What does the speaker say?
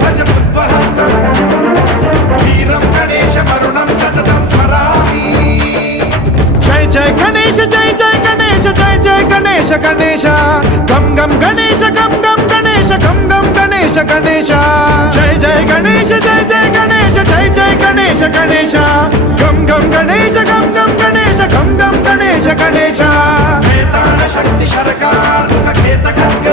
భజ బుద్వహస్తం వీరం గణేశ మరుణం సతతం స్మరామి. జై జై గణేశ జై జై గణేశ జై జై గణేశ గణేశ గం గం గణేశ గం గం గణేశ గం గం గణేశ గణేశ. జై జై గణేశ జై జై గణేశ జై జై గణేశ గణేశ గం గం గణేశ గం గం గణేశ గం గం గణేశ గణేశ. వేతాళ శక్తి శరకార్ ఖేత ఖడ్గ